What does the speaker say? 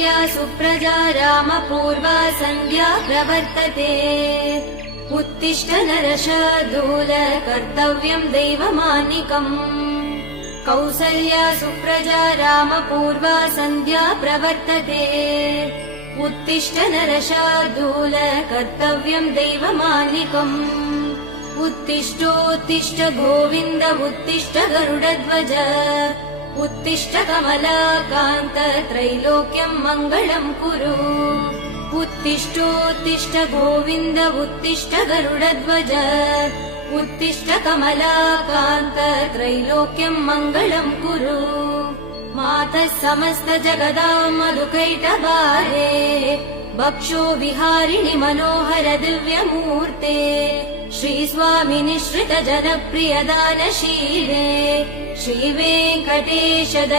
कौसल्या सुप्रजा रामपूर्वा सन्ध्या प्रवर्तते उत्तिष्ठ नरशार्दूल कर्तव्यम् दैवमान्निकम् कौसल्या सुप्रजा रामपूर्वा सन्ध्या प्रवर्तते उत्तिष्ठ नरशार्दूल कर्तव्यम् दैवमान्निकम् उत्तिष्ठोत्तिष्ठ गोविन्द उत्तिष्ठ गरुडध्वज उत्तिष्ठ कमलाकान्त त्रैलोक्यम् मङ्गलम् कुरु उत्तिष्ठोत्तिष्ठ गोविन्द उत्तिष्ठ गरुडध्वज उत्तिष्ठ कमलाकान्त त्रैलोक्यम् मङ्गलम् कुरु मातः समस्त जगदाम् मधुकैटभारे वक्षो विहारिणि मनोहर दिव्यमूर्ते श्रीस्वामिनि श्रित जनप्रिय दानशीले श्रीवेङ्कटेश